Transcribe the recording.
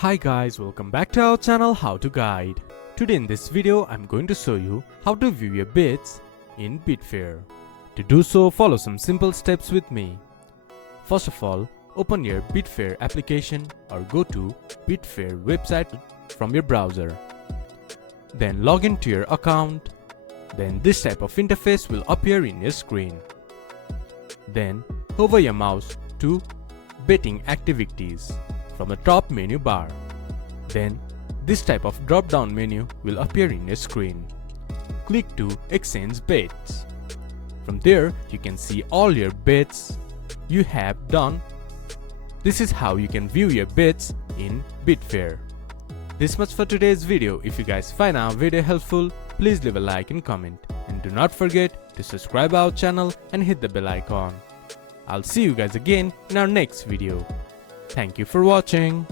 Hi guys, welcome back to our channel How to Guide. Today in this video I'm going to show you how to view your bets in Betfair. To do so, follow some simple steps with me. First of all, open your Betfair application or go to Betfair website from your browser. Then log into your account. Then this type of interface will appear in your screen. Then hover your mouse to Betting Activities from the top menu bar. Then this type of drop down menu will appear in your screen. Click to Exchange Bets. From there you can see all your bets you have done. This is how you can view your bets in Betfair. This much for today's video. If you guys find our video helpful, please leave a like and comment. And do not forget to subscribe our channel and hit the bell icon. I'll see you guys again in our next video. Thank you for watching.